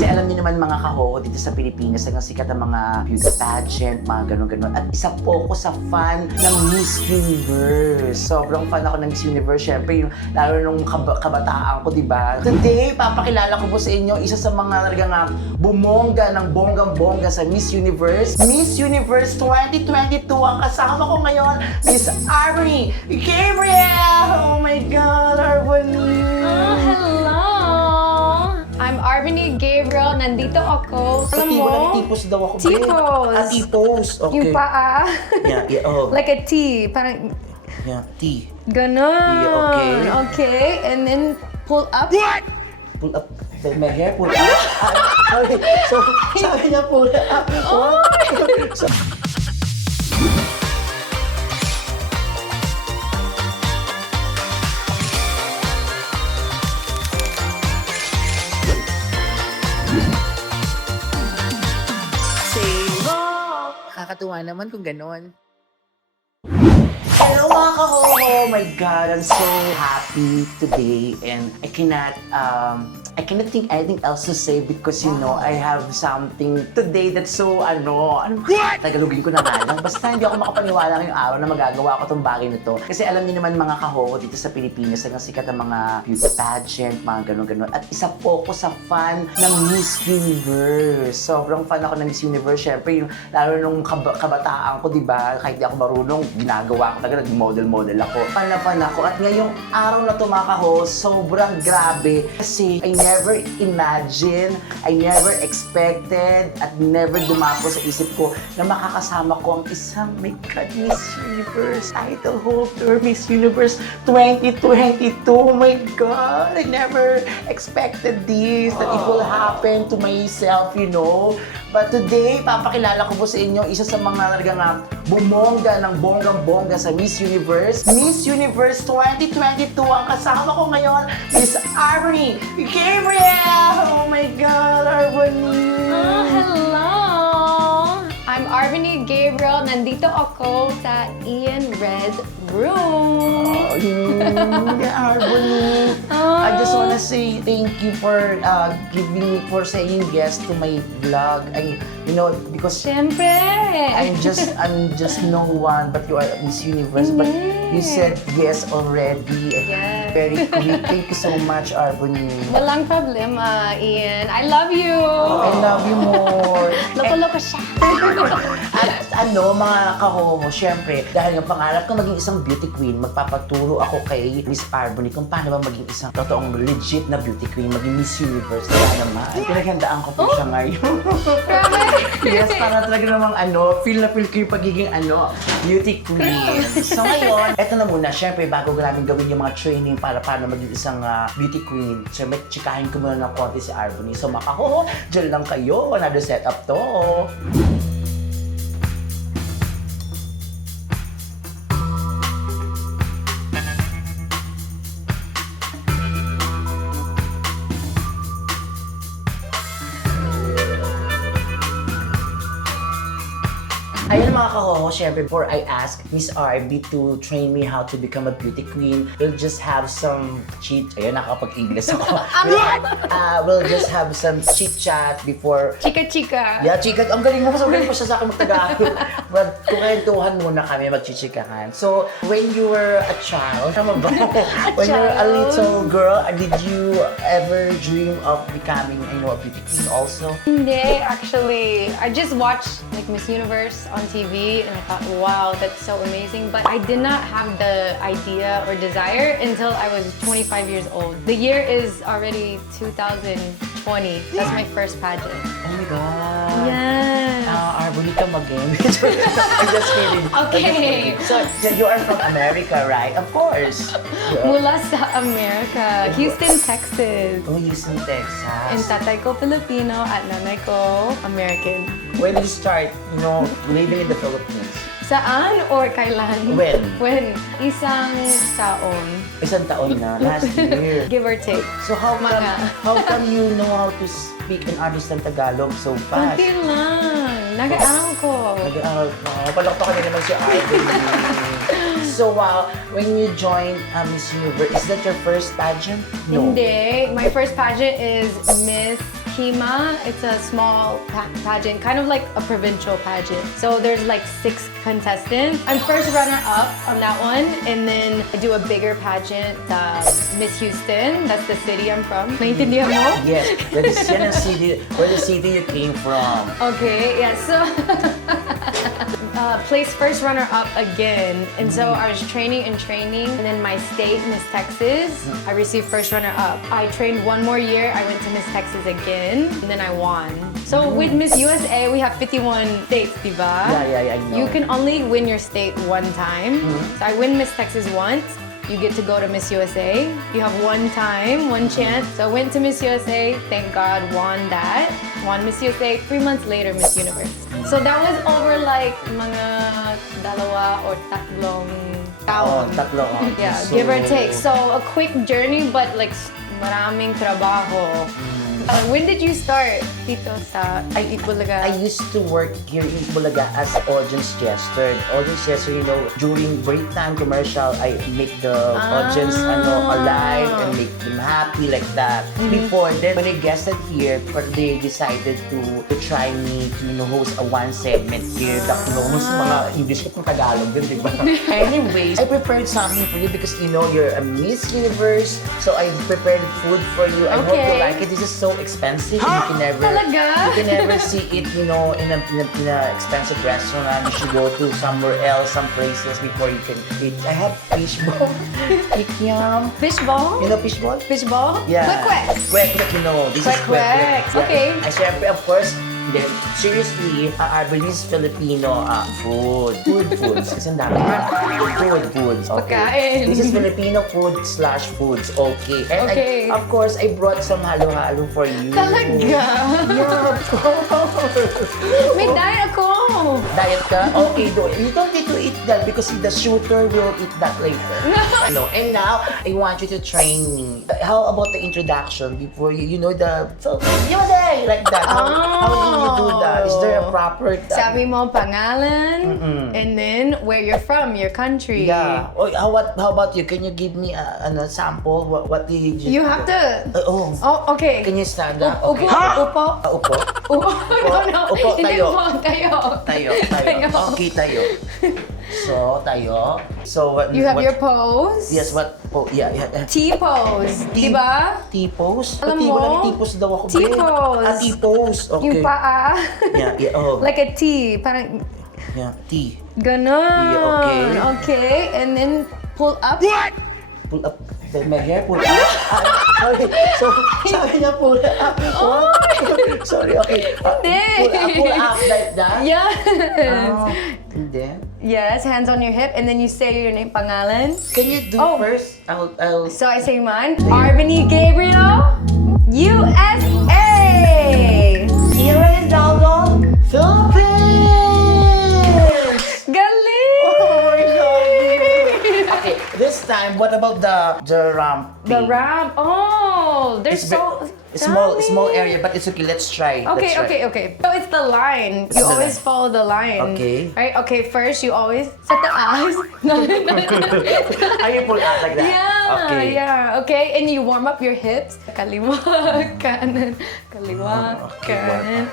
Kasi alam niyo naman mga kahoho dito sa Pilipinas, ang sikat ang mga beauty pageant, mga ganon-ganon. At isa po ako sa fan ng Miss Universe. Sobrang fan ako ng Miss Universe. Siyempre, lalo nung kabataan ko, di ba? Today, papakilala ko po sa inyo isa sa mga talagang bumongga ng bonggang-bongga sa Miss Universe. Miss Universe 2022. Ang kasama ko ngayon, Miss Arbony Gabriel! Oh my God, Arbony! Hello! I'm Arbony Gabriel. Nandito ako. Sa Alam tipo, mo? nag-tipos daw ako. Tipos. Tipos. Okay. Yung paa. Yeah, oh. Like a T. Parang Yeah, T. ganon. Yeah, okay. Okay, and then pull up. What? Pull up. My hair, pull up. Sorry. So, sabi niya pull up. Oh. So, kakatuwa naman kung ganon. Hello mga kahoho! Oh my God, I'm so happy today and I cannot think anything else to say because you know, I have something today that's so Tagalogin ko na nga lang. Basta hindi ako makapaniwala ngayong araw na magagawa ko tong bagay na to. Kasi alam niyo naman mga kahoho dito sa Pilipinas, ang sikat ang mga beauty pageant, mga ganon-ganon. At isa po ako sa fan ng Miss Universe. Sobrang fan ako ng Miss Universe. Siyempre, lalo nung kabataan ko, di ba? Kahit di ako marunong, ginagawa ko talaga, nag-model-model ako. Fan na fan ako. At ngayong araw na to mga kahoho, sobrang grabe. Kasi I never imagine, I never expected, at never dumapo sa isip ko na makakasama ko ang isang, my God, Miss Universe title holder, Miss Universe 2022. Oh my God, I never expected this, that it will happen to myself, you know. But today, papakilala ko po sa inyo isa sa mga talagang bumongga ng bonggang-bongga sa Miss Universe. Miss Universe 2022. Ang kasama ko ngayon, Miss Arbony Gabriel! Oh my God, Arbony! Hello! I'm Arbony Gabriel. Nandito ako sa Ian Red Room. Arbony. I just wanna say thank you for for saying yes to my vlog. Because Siyempre! I'm just no one, but you are Miss Universe. But you said yes already. Yes. Very quick. Thank you so much, Arbony. Walang problema, Ian. I love you! I love you more. Loko-loko siya. At mga kahoho, syempre, dahil yung pangarap ko maging isang beauty queen, magpapaturo ako kay Miss Arbony kung paano ba maging isang totoong legit na beauty queen, maging Miss Universe. Kaya naman, pinaghandaan ko po siya ngayon. Yes, para talaga namang feel na feel ko yung pagiging beauty queen. So ngayon, eto na muna, syempre, bago namin gawin yung mga training para paano maging isang beauty queen, syempre, chikahin ko muna ng konti si Arbony. So mga kahoho, dyan lang kayo, another setup to. Ayun mga kahoho, syempre, before I ask Miss RB to train me how to become a beauty queen, we'll just have some ayun, nakakapag-English ako. We'll just have some chit-chat before... Chika-chika. Yeah, chika. Ang galing mo, so galing pa siya sa akin mag-Tagalog. But kukwentuhan muna kami, magchichikahan. So, when you were a child, tama ba? When you were a little girl, did you ever dream of becoming, a beauty queen also? Hindi, actually. I just watched like Miss Universe on TV and I thought, wow, that's so amazing. But I did not have the idea or desire until I was 25 years old. The year is already 2020. That's my first pageant. Oh my God. Yes. Arbony, come again. I'm just kidding. Okay. So, you are from America, right? Of course. Mula sa America, Houston, Texas. Oh, Houston, Texas. And tatay ko Filipino at nanay ko American. When did you start, living in the Philippines? Saan or kailan? When? When? Isang taon. Isang taon na, last year. Give or take. So how come you know how to speak and understand Tagalog so fast? Kunti lang. Nag-aaral ko. Nag-aaral ka. Palakpakan din naman si Arbony. So, when you joined Miss Universe, is that your first pageant? No. Hindi. My first pageant is Miss Chima. It's a small pageant, kind of like a provincial pageant. So there's like 6 contestants. I'm first runner-up on that one, and then I do a bigger pageant, Miss Houston. That's the city I'm from. Naintindihan mo? Yes, that is yan ang city, where the city you came from. Okay, yeah, so placed first runner-up again. And so I was training, and then my state, Miss Texas, I received first runner-up. I trained 1 more year, I went to Miss Texas again, and then I won. So with Miss USA, we have 51 states, diba? Yeah, I know. You can only win your state 1 time. So I win Miss Texas once. You get to go to Miss USA. You have 1 time, 1 chance. So I went to Miss USA, thank God, won that. Won Miss USA, 3 months later, Miss Universe. So that was over like mga 2 or 3 taon. Tatlo. Yeah, So, give or take. So a quick journey, but like maraming trabaho. When did you start dito sa Itbulaga? I used to work here in Bulaga as audience jester. Audience jester, you know, during break time commercial, I make the audience alive and make them happy like that. Before then, when I guested here, they decided to try me to host a 1 segment here. Host mga English ko kung Tagalog din, di ba? Anyways, I prepared something for you because you're a Miss Universe, so I prepared food for you. I hope you like it. This is so expensive. You can never Talaga? you can never see it, in a expensive restaurant. You should go to somewhere else, some places before you can eat. I have fishball. Kikiam. Fishball? You know fishball? Fishball? Yeah. Kwek-kwek. Kwek, this Kwek, is kwek. kwek. Okay. I syempre, of course, then, seriously, Arbeli's Filipino foods. Kasi ang dami. Foods. Okay. Pagkain. This is Filipino foods. Okay. And Okay. of course, I brought some halo-halo for you. Talaga? Yeah, of course. May diet ako! Diet ka? Okay, you don't need to eat that because the shooter will eat that later. No. And now, I want you to train me. How about the introduction before you know the Yode! Like that. How do you do that? Is there a proper Sabi mo pangalan, and then where you're from, your country. Yeah. Oh, how about you? Can you give me a sample? What did you You have to... Oh, okay. can you stand up? Upo, Okay. upo. Upo. Upo. No. Upo, Hindi tayo. mo, tayo. Tayo. Tayo. Okay, tayo. So, tayo. So, what... You have what, your pose. Yes, what... Oh, yeah. T-pose. Diba? T-pose? Alam mo? Wala na T-pose daw ako. T-pose. T-pose. Okay. Yung paa. Yeah, oh. Like a T. Parang Yeah, T. ganon. Yeah, okay. Okay, and then pull up. Pull up. My hair, pull up. Sorry. So, sabi niya pull up. Oh. Sorry, okay. Hindi. Pull up like that? Yes. And then? Yes, hands on your hip, and then you say your name, pangalan. Can you do first? I'll... So I say mine. Arbany Gabriel, USA. Here is Dalgo, Philippines! Galing! Oh my God! Okay, this time, what about the ramp? The ramp. Oh, there's It's so small area, but it's okay. Let's try. Okay. So it's the line. You the always line. follow the line. Okay. Right? Okay, first you always sa taas. Are you pull out like that? Yeah. Okay. Yeah. Okay, and you warm up your hips. Kaliwa, kanan, kaliwa, kanan.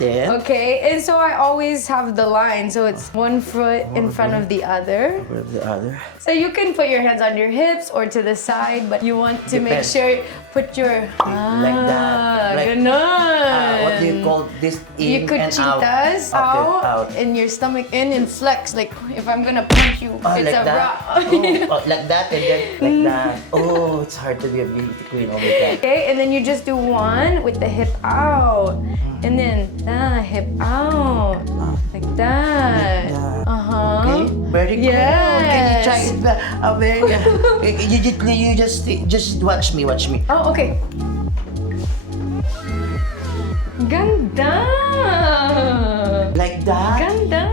Then? Okay, and so I always have the line. So it's one foot in front of the other. Where the other? So you can put your hands on your hips or to the side, but you want to make Depends. sure put your Like that. Like, ganon. what do you call this? You In could and cheetahs out. out, and your stomach in and flex. Like if I'm gonna punch you, it's Like a that? rock. Like that and then like that. Oh, it's hard to be a beauty queen over that. Okay, and then you just do one with the hip out, and then hip out, like that. Okay, very good. Yes. Can you try it? You just watch me. Oh, okay. Ganda! Like that? Ganda!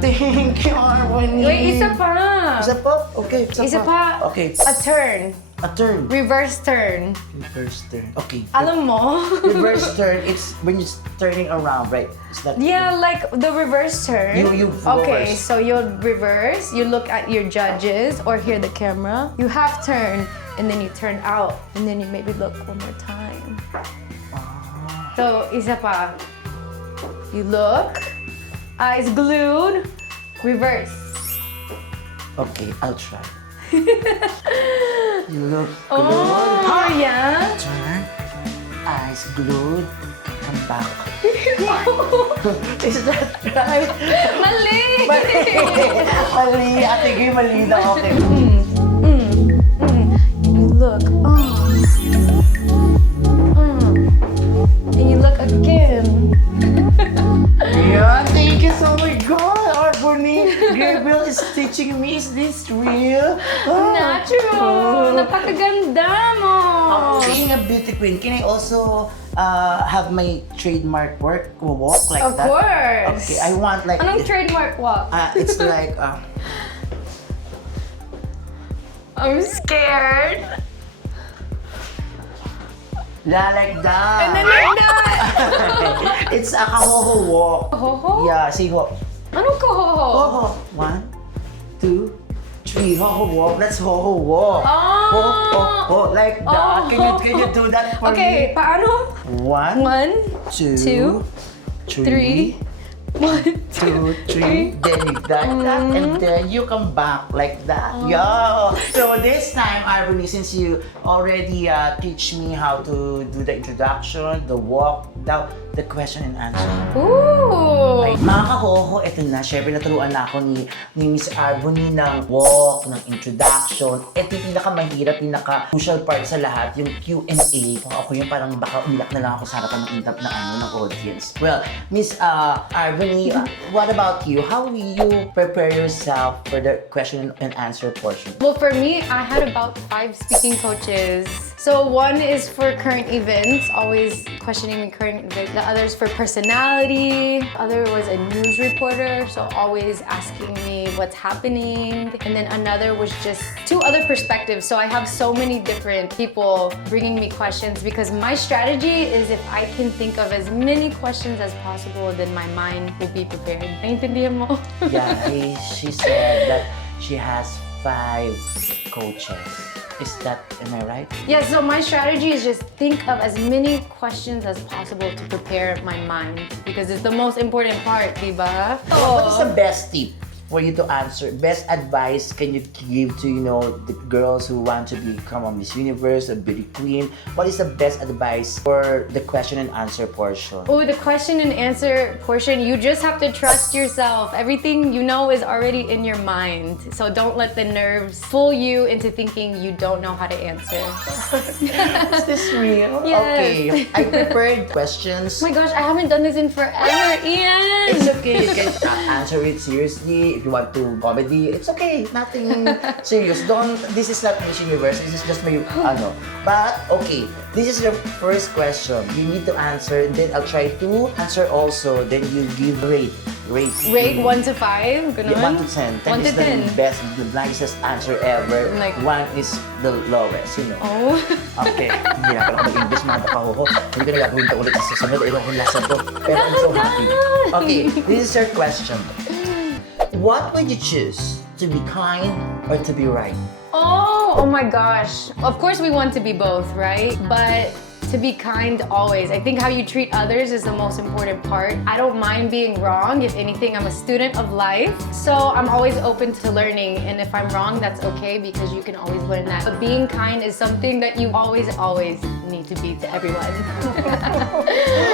Thank you, Arwani. Wait, isa pa! Isa pa? Okay, Isa pa. Okay. A turn. A turn. Reverse turn. Reverse turn. Okay. Alam mo? Reverse turn, it's when you're turning around, right? Is that Yeah, like the reverse turn. You Okay, reverse. so you'll reverse. You look at your judges or hear the camera. You half turn, and then you turn out, and then you maybe look one more time. So, isa pa. You look, eyes glued, reverse. Okay, I'll try. You look glued. Oh, yeah. Turn. Eyes glued. Come back. Is that right? Mali! Mali. Ate Gay, mali lang. Okay. You look, and you look again. Yeah, thank you so much. God, Bonnie, Gabriel is teaching me. Is this real? Natural! Napakaganda mo! Being a beauty queen, can I also have my trademark walk like Of that? course! Okay, I want like... Anong trademark walk? It's like... I'm scared. like that. And then like that! It's a kahoho walk. Ho-ho? Yeah, say ho. Anong kahoho? Ho-ho. 1, 2, 3. Ho-ho walk. That's ho-ho walk. Oh! Ho-ho. Like that. Can you do that for Okay, me? paano? 1, 1, 2, 3. 1, 2, 3, then you like that, and then you come back like that. Yeah. So this time, Arbony, since you already teach me how to do the introduction, the walk, the question and answer. Ooh! Ay, mga kahoho, eto na. Siyempre, naturuan na ako ni Miss Arbony ng walk, ng introduction. Ito yung pinakamahirap, pinaka-crucial part sa lahat, yung Q&A. Kung ako yung parang baka umiyak na lang ako sa harapan ng audience. Well, Miss Arbony, what about you? How will you prepare yourself for the question and answer portion? Well, for me, I had about 5 speaking coaches. So one is for current events, always questioning me current events. The other is for personality. Other was a news reporter, so always asking me what's happening. And then another was just 2 other perspectives. So I have so many different people bringing me questions because my strategy is if I can think of as many questions as possible, then my mind will be prepared. Naintindihan mo? Yeah, she said that she has 5 coaches. Is that, am I right? Yeah, so my strategy is just think of as many questions as possible to prepare my mind because it's the most important part, diba? What is the best tip for you to answer? Best advice can you give to, the girls who want to become a Miss Universe, a beauty queen? What is the best advice for the question and answer portion? Oh, the question and answer portion, you just have to trust yourself. Everything you know is already in your mind. So don't let the nerves fool you into thinking you don't know how to answer. Is this real? Yes. Okay, I prepared questions. Oh my gosh, I haven't done this in forever, Ian! It's okay, you can answer it seriously. If you want to comedy, it's okay. Nothing serious. This is not Miss Universe. This is just my, But, okay, this is your first question. You need to answer, and then I'll try to answer also. Then you give rate. Rate 1 to 5? Ganun? Yeah, 1 to 10. 10 1 is to 10. the best, the nicest answer ever. Like- 1 is the lowest, Oh. Okay, hindi na pala ako mag-English, mga kahoho. Hindi ko na gagawin ito ulit sa susunod. Ewan ko lasa to. Pero I'm so happy. Okay, this is your question. What would you choose? To be kind or to be right? Oh my gosh. Of course we want to be both, right? But to be kind always. I think how you treat others is the most important part. I don't mind being wrong. If anything, I'm a student of life. So I'm always open to learning. And if I'm wrong, that's okay because you can always learn that. But being kind is something that you always need to be to everyone.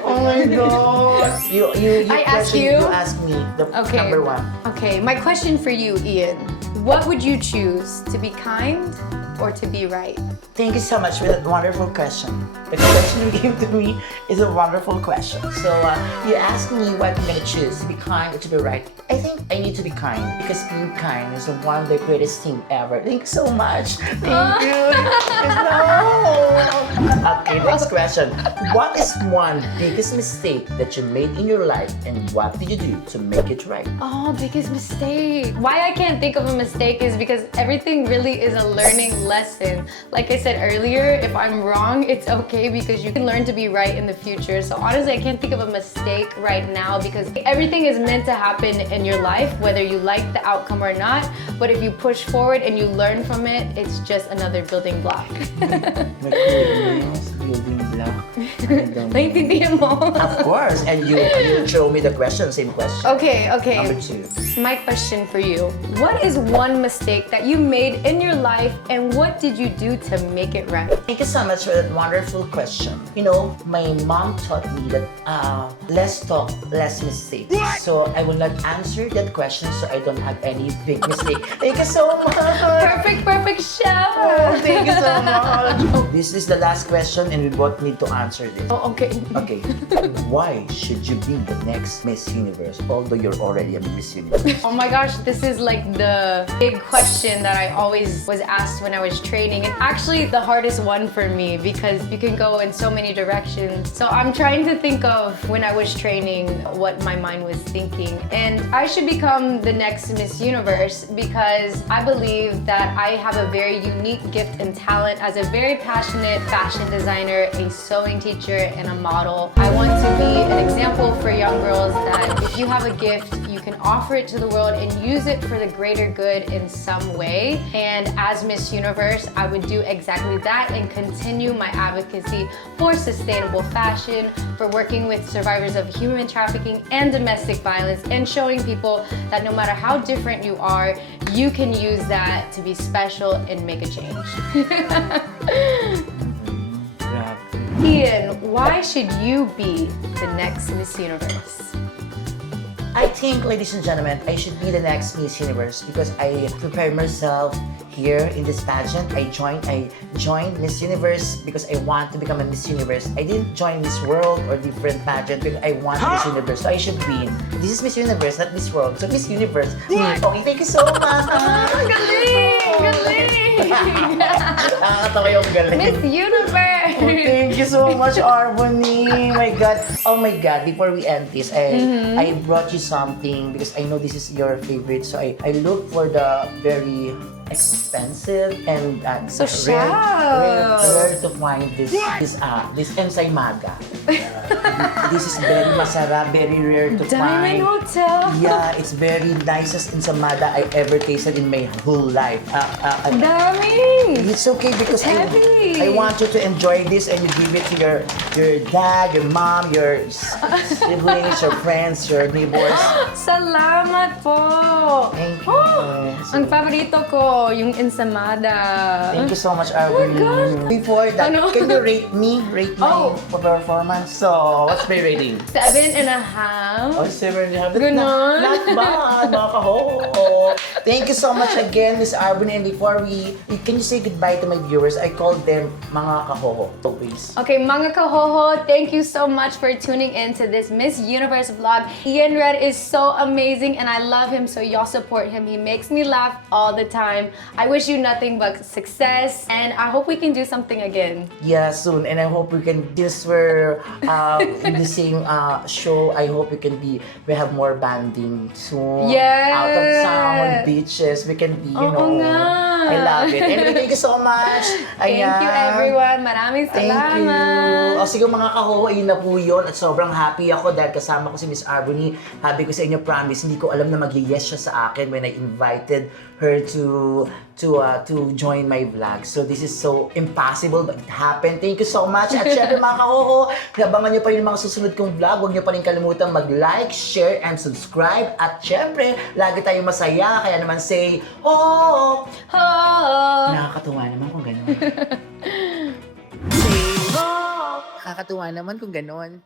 Oh my God! You I ask question, you? You ask me, the Okay. number 1. Okay, my question for you, Ian. What would you choose? To be kind or to be right? Thank you so much for that wonderful question. The question you gave to me is a wonderful question. So you asked me what I'm gonna choose, to be kind or to be right. I think I need to be kind because being kind is one of the greatest thing ever. Thank you so much. Thank you. No. Okay, next question. What is one biggest mistake that you made in your life and what did you do to make it right? Oh, biggest mistake. Why I can't think of a mistake is because everything really is a learning lesson. Like I said, said earlier, if I'm wrong, it's okay because you can learn to be right in the future. So honestly, I can't think of a mistake right now because everything is meant to happen in your life, whether you like the outcome or not. But if you push forward and you learn from it, it's just another building block. My goodness, building block. Naintindihan mo? Of course, and you show me the question, same question. Okay. Number 2. My question for you. What is one mistake that you made in your life and what did you do to make it right? Thank you so much for that wonderful question. You know, my mom taught me that less talk, less mistake. So I will not answer that question so I don't have any big mistake. Thank you so much. Perfect show. Oh, thank you so much. This is the last question and we both need to answer this. Oh, okay. Okay. Why should you be the next Miss Universe, although you're already a Miss Universe? Oh my gosh, this is like the big question that I always was asked when I was training, and actually the hardest one for me because you can go in so many directions. So I'm trying to think of when I was training what my mind was thinking, and I should become the next Miss Universe because I believe that I have a very unique gift and talent as a very passionate fashion designer, a sewing teacher, and a model. I want to be an example for young girls that if you have a gift, you can offer it to the world and use it for the greater good in some way. And as Miss Universe, I would do exactly that and continue my advocacy for sustainable fashion, for working with survivors of human trafficking and domestic violence, and showing people that no matter how different you are, you can use that to be special and make a change. Ian, why should you be the next Miss Universe? I think, ladies and gentlemen, I should be the next Miss Universe because I prepared myself here in this pageant. I joined Miss Universe because I want to become a Miss Universe. I didn't join Miss World or different pageant because I want Miss Universe. So I should win. This is Miss Universe, not Miss World. So Miss Universe. Okay, thank you so much. Galing! Nakakatawa yung galing. Miss Universe! Oh, thank you so much, Arbony. My God. Oh my God. Before we end this, I brought you something because I know this is your favorite. So I look for the very expensive and So rare to find this ensaymada. This is very masarap, very rare to Diamond find. Hotel! Yeah, it's very nicest ensaymada I ever tasted in my whole life. Dami! It's okay because Heavy. I want you to enjoy this and you give it to your dad, your mom, your siblings, your friends, your neighbors. Salamat po! Thank you. Ang paborito ko, yung ensamada. Thank you so much, Arbony. Before that, Ano? can you rate me? Rate my Oh. performance? So, what's my rating? 7.5. Oh, 7.5. Ganon. Not bad, mga kaho. Thank you so much again, Miss Arbony. And before can you say goodbye to my viewers? I call them mga kahoho. Always. Okay, mga kahoho, thank you so much for tuning in to this Miss Universe vlog. Ian Red is so amazing and I love him, so y'all support him. He makes me laugh all the time. I wish you nothing but success and I hope we can do something again. Yeah, soon. And I hope we can, since we're in the same show, I hope we have more banding soon. Yes. Out of sound, beaches, we can be, you know. nga. I love it. Anyway, thank you so much. Thank you everyone. Maraming Thank salamat. you. O sige mga kahoho, ayun na po yun. At sobrang happy ako dahil kasama ko si Miss Arbony. Happy ko sa inyo, promise. Hindi ko alam na mag-yes siya sa akin when I invited her to join my vlog. So this is so impossible but it happened. Thank you so much. At syempre mga kahoho, abangan nyo pa yung mga susunod kong vlog. Huwag nyo pa rin kalimutang mag-like, share, and subscribe. At syempre, lagi tayong masaya. Kaya naman say, oh! Oh. Nakakatuwa naman kung gano'n. Say, oh! Nakakatuwa naman kung gano'n.